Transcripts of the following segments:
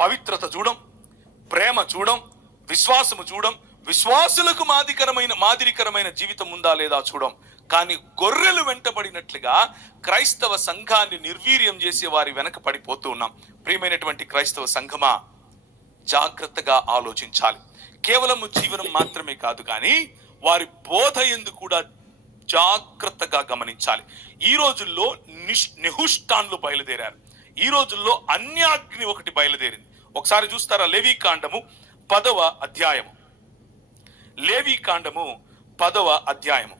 పవిత్రత చూడం ప్రేమ చూడం విశ్వాసము చూడం విశ్వాసులకు మాదికరమైన మాదిరికరమైన జీవితం ఉందా లేదా చూడం. కానీ గొర్రెలు వెంటబడినట్లుగా క్రైస్తవ సంఘాన్ని నిర్వీర్యం చేసే వారి వెనక పడిపోతూ ఉన్నాం. ప్రియమైనటువంటి క్రైస్తవ సంఘమా జాగ్రత్తగా ఆలోచించాలి. కేవలము జీవనం మాత్రమే కాదు కానీ వారి బోధ ఎందు కూడా జాగ్రత్తగా గమనించాలి. ఈ రోజుల్లో నిష్ నిహుష్టాన్లు బయలుదేరారు. ఈ రోజుల్లో అన్యాగ్ని ఒకటి బయలుదేరింది. ఒకసారి చూస్తారా లేవి కాండము పదవ అధ్యాయము. లేవి కాండము పదవ అధ్యాయము.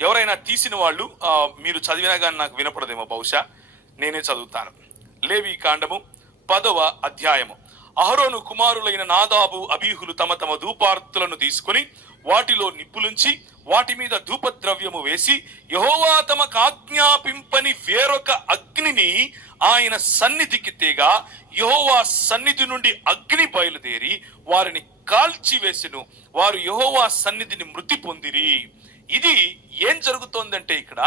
ఎవరైనా తీసిన వాళ్ళు మీరు చదివినా కానీ నాకు వినపడదేమో బహుశా. నేనే చదువుతాను. లేవి కాండము పదవ అధ్యాయము. అహరోను కుమారులైన నాదాబు అబీహులు తమ తమ ధూపార్తులను తీసుకొని వాటిలో నిప్పులుంచి వాటి మీద ధూపద్రవ్యము వేసి యహోవా తమకు ఆజ్ఞాపింపని వేరొక అగ్నిని ఆయన సన్నిధికి తేగా యహోవా సన్నిధి నుండి అగ్ని బయలుదేరి వారిని కాల్చివేసెను. వారు యహోవా సన్నిధిని మృతి పొందిరి. ఇది ఏం జరుగుతోందంటే ఇక్కడ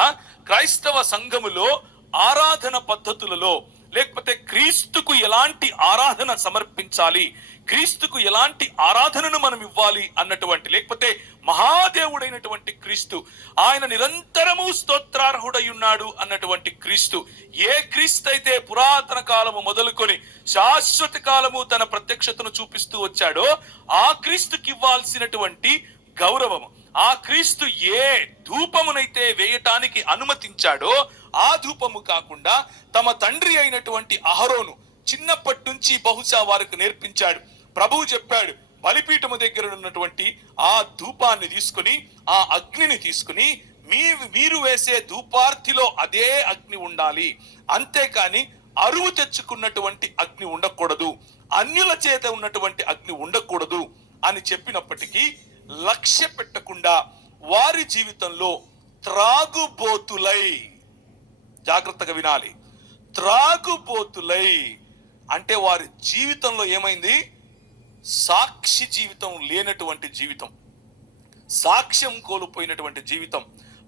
క్రైస్తవ సంఘములో ఆరాధన పద్ధతులలో లేకపోతే క్రీస్తుకు ఎలాంటి ఆరాధన సమర్పించాలి? క్రీస్తుకు ఎలాంటి ఆరాధనను మనం ఇవ్వాలి అన్నటువంటి లేకపోతే మహాదేవుడైనటువంటి క్రీస్తు ఆయన నిరంతరము స్తోత్రార్హుడై ఉన్నాడు అన్నటువంటి క్రీస్తు ఏ క్రీస్తు అయితే పురాతన కాలము మొదలుకొని శాశ్వత కాలము తన ప్రత్యక్షతను చూపిస్తూ వచ్చాడో ఆ క్రీస్తుకి ఇవ్వాల్సినటువంటి గౌరవము. ఆ క్రీస్తు ఏ ధూపమునైతే వేయటానికి అనుమతించాడో ఆ ధూపము కాకుండా తమ తండ్రి అయినటువంటి అహరోను చిన్నప్పటి నుంచి బహుశా వారికి నేర్పించాడు. ప్రభువు చెప్పాడు బలిపీఠము దగ్గర ఉన్నటువంటి ఆ ధూపాన్ని తీసుకుని ఆ అగ్నిని తీసుకుని మీ మీరు వేసే ధూపార్థిలో అదే అగ్ని ఉండాలి. అంతేకాని అరువు తెచ్చుకున్నటువంటి అగ్ని ఉండకూడదు. అన్యుల చేత ఉన్నటువంటి అగ్ని ఉండకూడదు అని చెప్పినప్పటికీ లక్ష్య పెట్టకుండా వారి జీవితంలో త్రాగుబోతులై జాగ్రత్తగా వినాలి. త్రాగుబోతులై అంటే వారి జీవితంలో ఏమైంది? సాక్షి జీవితం లేనటువంటి జీవితం. సాక్ష్యం కోల్పోయినటువంటి జీవితం.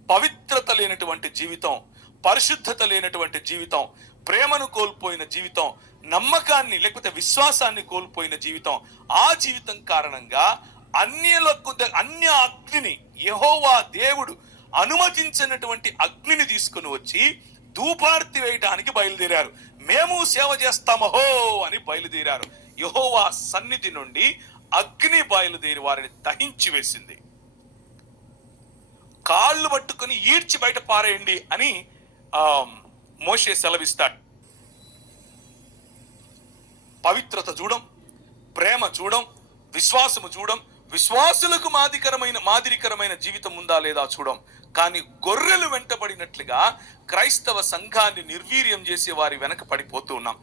పవిత్రత లేనటువంటి జీవితం. పరిశుద్ధత లేనటువంటి జీవితం. ప్రేమను కోల్పోయిన జీవితం. నమ్మకాన్ని లేకపోతే విశ్వాసాన్ని కోల్పోయిన జీవితం. ఆ జీవితం కారణంగా అన్యులకు అన్య అగ్నిని యహోవా దేవుడు అనుమతించినటువంటి అగ్నిని తీసుకుని వచ్చి ధూపార్తి వేయడానికి బయలుదేరారు. మేము సేవ చేస్తామహో అని బయలుదేరారు. యహోవా సన్నిధి నుండి అగ్ని బయలుదేరి వారిని దహించి వేసింది. కాళ్ళు పట్టుకొని ఈడ్చి బయట పారేయండి అని ఆ, మోషే సెలవిస్తాడు. పవిత్రత చూడం ప్రేమ చూడం విశ్వాసము చూడం విశ్వాసులకు మాదికరమైన మాదిరికరమైన జీవితం ఉందా లేదా చూడం. కానీ గొర్రెలు వెంటబడినట్లుగా క్రైస్తవ సంఘాన్ని నిర్వీర్యం చేసే వారి వెనక పడిపోతూ ఉన్నాం.